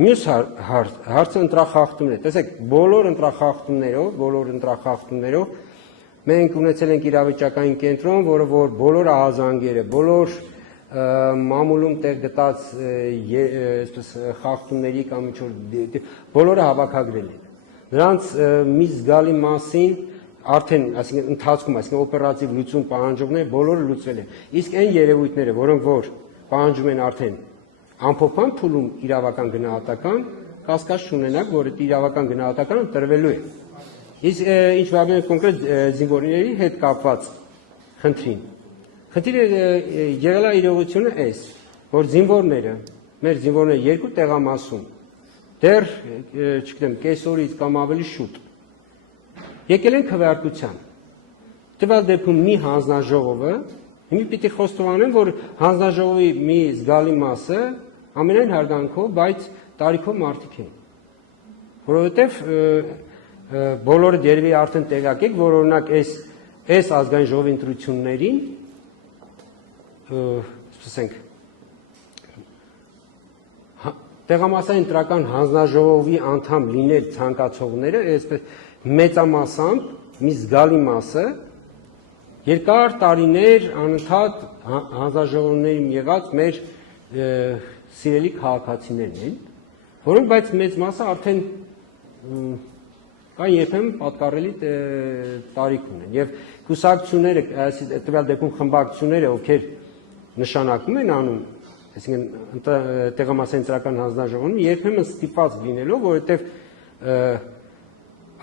Մյուս հարցը ընտրախախտումն է։ Տեսեք, բոլոր ընտրախախտումներով մենք ունեցել ենք իրավիճակային կենտրոն, որը որ բոլոր ահազանգերը, բոլոր մամուլում տեղ գտած խախտումների կամ ինչ-որ բոլորը հավաքագրել են։ Նրանց մի զգալի մասին արդեն, այսինքն ընթացքում, այսինքն օպերատիվ լուծում պահանջողները բոլորը լուծվել են։ Իսկ այն երևույթները, որոնք որ պահանջում են արդեն ամփոփման փուլում իրավական գնահատական, կասկած չունենաք, որ այդ իրավական գնահատականը տրվելու է։ Իսկ ինչ վերաբերում է կոնկրետ զինվորների հետ կապված խնդրին։ Խնդիրը եղել է իրողությունը այս, որ մեր զինվորները երկու տեղամասում դեռ, չգիտեմ, կես օրից կամ ավելի շուտ եկել են քվեարկության։ Տվյալ դեպքում մի հանձնաժողովը, հիմա պիտի խոստովանեմ, որ հանձնաժողովի մի զգալի մասը ամենայն հարգանքով, բայց տարիքով մարդիկ են։ Որովհետև բոլորը երևի արդեն տեղյակ եք, որ օրինակ այս ազգային ժողովի ընտրություններին, ասենք, տեղամասային ընտրական հանձնաժողովի անդամ լինել ցանկացողները, այսպես մեծամասամբ մի զգալի մասը երկար տարիներ անընդհատ հանձնաժողովներում եղած մեր սիրելի քաղաքացիներն են, որոնք բայց մեծ մասը արդեն կան երբեմն պատկառելի տարիք ունեն եւ կուսակցությունները, տվյալ դեպքում խմբակցությունները, ովքեր նշանակում են անում, այսինքն տեղամասային ընտրական հանձնաժողովում երբեմն ստիպված լինելով, որովհետեւ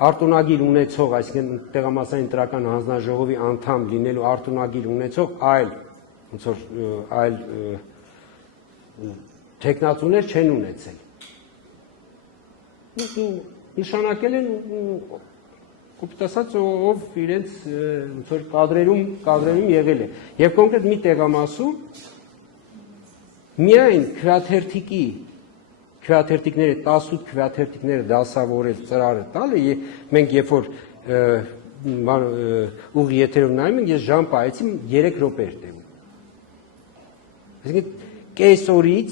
արտոնագիր ունեցող, այսինքն տեղամասային ընտրական հանձնաժողովի անդամ լինելու արտոնագիր ունեցող այլ տեխնացուներ չեն ունեցել։ Նշանակել են կոպիտ ասած ով իրենց կադրերում եղել է։ Եվ կոնկրետ մի տեղամասում միայն քվեաթերթիկները 18 քվեաթերթիկները դասավորել ծրարը տալը, մենք երբ որ ուղիղ եթերով նայում ենք, ես ժամ պահեցի 3 րոպե էր տևում։ Այսինքն կես օրից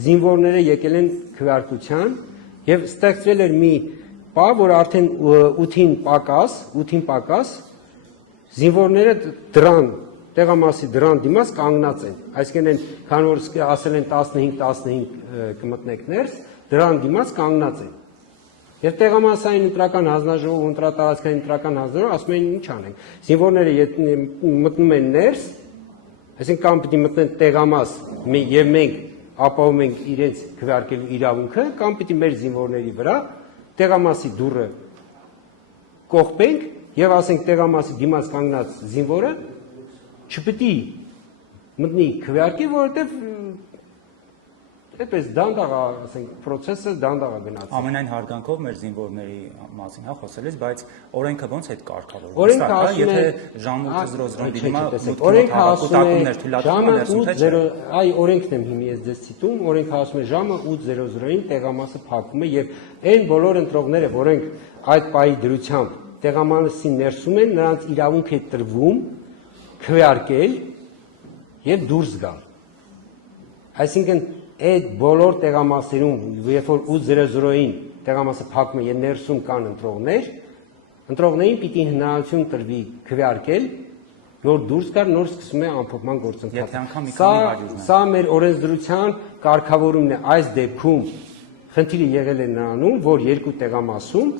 զինվորները եկել են քվեարկության եւ ստեղծվել էր մի պահ, որ արդեն 8-ին պակաս զինվորները դրան տեղամասի դրան դիմաց կանգնած են, այսինքն են, քան որ ասել են 15 կմտնեք ներս, դրան դիմաց կանգնած են։ Եվ տեղամասային ընտրական հանձնաժողով, ընտրատարածքային ընտրական հանձնաժողով ասում են ինչ անենք։ Զինվորները մտնում են ներս, այսինքն կամ պիտի մտնեն տեղամաս եւ մենք ապահովում ենք իրենց քվեարկելու իրավունքը, կամ պիտի մեր զինվորների վրա տեղամասի դուռը կողպենք եւ ասենք տեղամասի դիմաց կանգնած զինվորը չպիտի մտնի քվեարկի, որովհետև այդպես դանդաղ, ասենք, process-ը դանդաղ է գնացել։ Ամենայն հարգանքով մեր զինվորների մասին խոսել ես, բայց օրենքը ոնց հետ կարգավորվում է։ Օրենքը ասում է, եթե ժամ 8:00-ին դիմա օրենքը ասում է ժամը 8:00, այ օրենքն եմ հիմա ես ձեզ ցիտում, օրենքը ասում է ժամը 8:00-ին տեղամասը փակվում է եւ այն բոլոր ընտրողները, որոնք այդ պահի դրությամբ տեղամասի ներսում են, նրանց իրավունք է տրվում քվեարկել եւ դուրս գալ։ Այսինքն այդ բոլոր տեղամասերում, երբ որ 8:00-ին տեղամասը փակվում է եւ ներսում կան ընտրողներին պիտի հնարավորություն տրվի քվեարկել, նոր դուրս գալ, նոր սկսում է ամփոփման գործընթացը։ Սա մեր օրենսդրության կարգավորումն է այս դեպքում։ Խնդիրը եղել է նրանում, որ երկու տեղամասում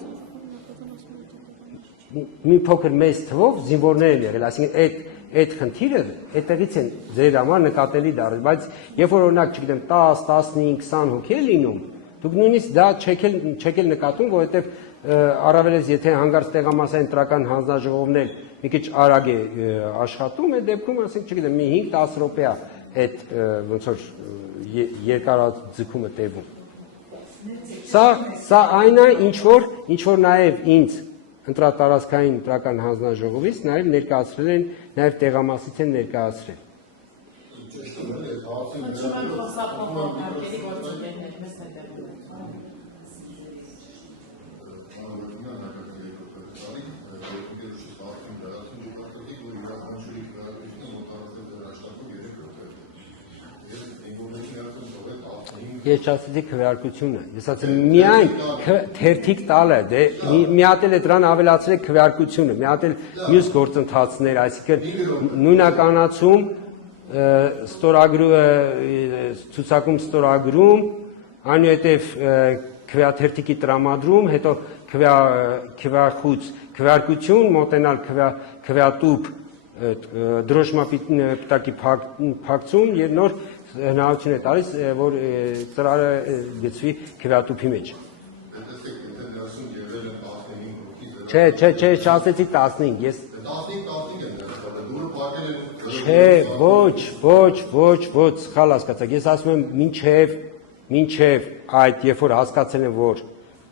մի փոքր մեծ թվով զինվորներ են եղել, այսինքն այդ խնդիրը այդտեղից են ձեր համար նկատելի դարձել, բայց երբ որ օրինակ, չգիտեմ, 10, 15, 20 հոգի է լինում, դուք նույնիսկ դա չեք էլ նկատում, որովհետև առավելից եթե հանգարց տեղամասային ընտրական հանձնաժողովն էլ մի քիչ արագ է աշխատում, այդ դեպքում, ասենք, չգիտեմ, մի 5-10 րոպե է այդ ոնց որ երկարաձգումը տևում։ Սա այն է, ինչ որ նաև ինձ ընտրատարածքային ընտրական հանձնաժողովից նաև ներկայացրել են, նաև տեղամասից են ներկայացրել։ Ես չասեցի քվեարկությունը, ես ասացի միայն թերթիկ տալը, դե մի հատ էլ է դրան ավելացրեք քվեարկությունը, մի հատ էլ մյուս գործընթացներ, այսինքն նույնականացում ցուցակում ստորագրում, այնուհետև քվեաթերթիկի տրամադրում, հետո քվեախուց քվեարկություն, մոտենալ քվեատուփ դրոշմապիտակի փակցում եւ նոր հնարավորություն է տալիս, որ ծրարը գծվի քվեատուփի մեջ։ Չէ, չասեցի 15, ես Չէ, ոչ, սխալ հասկացաք, ես ասում եմ մինչև այդ, երբ որ հասկացել եմ, որ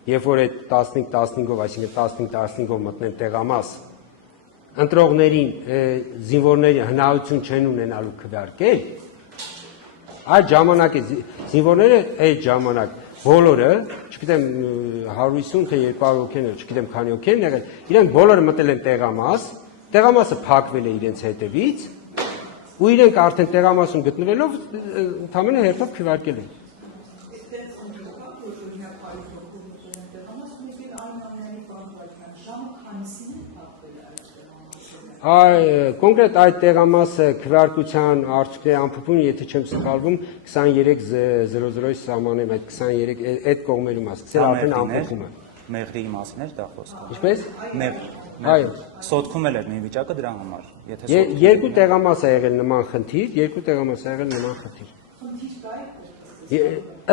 երբ որ այդ 15-15-ով, այսինքն 15-15-ով մտնեն տեղամաս, ընտրողներին, զինվորների հնարավորություն չեն ունենալու քվեարկել, այդ ժամանակ զինվորները այդ ժամանակ բոլորը, չգիտեմ 150 թե 200 հոգի, չգիտեմ քանի հոգի են եղել, իրենք բոլորը մտել են տեղամասը փակվել է իրենց հետևից, ու իրենք արդեն տեղամասում գտնվելով ընդհանրապես հերթով քվեարկել են։ Կոնկրետ այդ տեղամասը քվեարկության արդյունքների ամփոփումը, եթե չեմ սխալվում, 23:00-ի սահմանեմ, այդ 23 այդ կողմերում է սկսել արդեն ամփոփումը։ Մեղրի մասին էր դա խոսքը։ Ինչպես։ Այո։ Սոտքում էլ էր նույն վիճակը դրա համար։ Երկու տեղամաս է եղել նման խնդիր,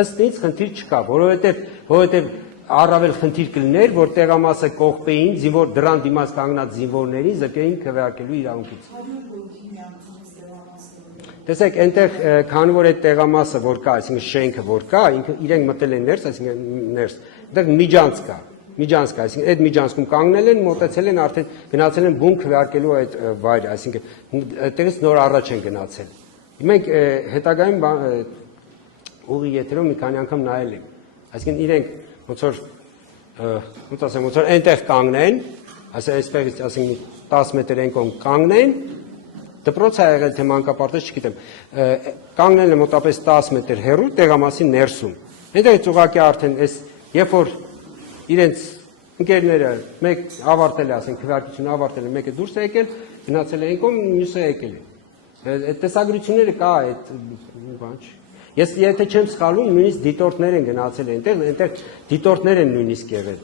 Ըստ ինձ խնդիր չկա, որովհետև առավել խնդիր կլիներ, որ տեղամասը կողպեին դրան դիմաց կանգնած զինվորներին զրկեին քվեարկելու իրավունքից։ Տեսեք, այնտեղ քանի որ այդ տեղամասը որ կա, այսինքն շենքը որ կա, իրենք մտել են ներս, այսինքն ներս, այնտեղ միջանց կա, այսինքն այդ միջանցքում կանգնել են, մոտեցել են, արդեն գնացել են բուն քվեարկելու այդ վայրը, այսինքն այդտեղից նոր առաջ են գնացել։ Մենք հետագայում ուղի եթերով մի քանի անգամ նայել ենք, այսինքն իրենք ոնց որ այնտեղ կանգնեն, այսպես ասենք 10 մետր այն կողմ կանգնեն, դպրոց է եղել թե մանկապարտեզ, չգիտեմ, կանգնել են մոտապես 10 մետր հեռու տեղամասի ներսում։ Հետո ուղղակի արդեն այս երբ որ իրենց ընկերները մեկ ավարտել է, ասենք քվեարկությունը ավարտել է, մեկը դուրս է եկել, գնացել է այն կողմ, մյուսը եկել է։ Այդ տեսագրությունները կա այդ բան չի։ Ես եթե չեմ սխալվում, նույնիսկ դիտորդներ են գնացել այնտեղ դիտորդներ են նույնիսկ եղել։